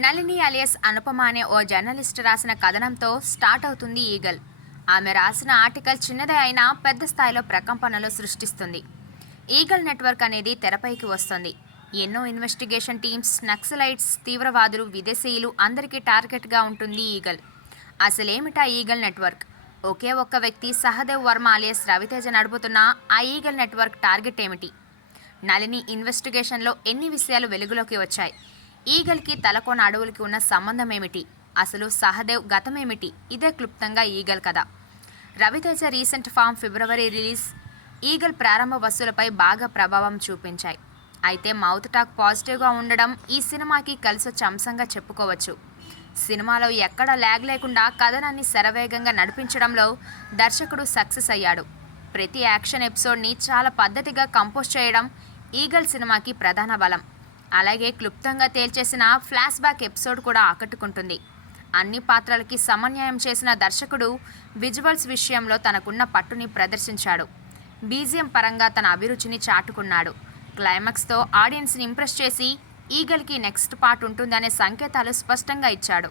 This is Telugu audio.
నళిని అలియాస్ అనుపమ అనే ఓ జర్నలిస్ట్ రాసిన కథనంతో స్టార్ట్ అవుతుంది ఈగల్. ఆమె రాసిన ఆర్టికల్ చిన్నదే అయినా పెద్ద స్థాయిలో ప్రకంపనలు సృష్టిస్తుంది. ఈగల్ నెట్వర్క్ అనేది తెరపైకి వస్తుంది. ఎన్నో ఇన్వెస్టిగేషన్ టీమ్స్, నక్సలైట్స్, తీవ్రవాదులు, విదేశీయులు అందరికీ టార్గెట్గా ఉంటుంది ఈగల్. అసలేమిటా ఈగల్ నెట్వర్క్? ఒకే ఒక్క వ్యక్తి సహదేవ్ వర్మ అలియాస్ రవితేజ నడుపుతున్న ఆ ఈగల్ నెట్వర్క్ టార్గెట్ ఏమిటి? నళిని ఇన్వెస్టిగేషన్లో ఎన్ని విషయాలు వెలుగులోకి వచ్చాయి? ఈగల్కి తలకోన అడవులకి ఉన్న సంబంధం ఏమిటి? అసలు సహదేవ్ గతమేమిటి? ఇదే క్లుప్తంగా ఈగల్ కథ. రవితేజ రీసెంట్ ఫామ్ ఫిబ్రవరి రిలీజ్ ఈగల్ ప్రారంభ వసూలపై బాగా ప్రభావం చూపించాయి. అయితే మౌత్ టాక్ పాజిటివ్గా ఉండడం ఈ సినిమాకి కలిసొచ్చే అంశంగా చెప్పుకోవచ్చు. సినిమాలో ఎక్కడా ల్యాగ్ లేకుండా కథనాన్ని శరవేగంగా నడిపించడంలో దర్శకుడు సక్సెస్ అయ్యాడు. ప్రతి యాక్షన్ ఎపిసోడ్ని చాలా పద్ధతిగా కంపోజ్ చేయడం ఈగల్ సినిమాకి ప్రధాన బలం. అలాగే క్లుప్తంగా తేల్చేసిన ఫ్లాష్ బ్యాక్ ఎపిసోడ్ కూడా ఆకట్టుకుంటుంది. అన్ని పాత్రలకి సమన్వయం చేసిన దర్శకుడు విజువల్స్ విషయంలో తనకున్న పట్టుని ప్రదర్శించాడు. బీజిఎం పరంగా తన అభిరుచిని చాటుకున్నాడు. క్లైమాక్స్తో ఆడియన్స్ని ఇంప్రెస్ చేసి ఈగల్కి నెక్స్ట్ పార్ట్ ఉంటుందనే సంకేతాలు స్పష్టంగా ఇచ్చాడు.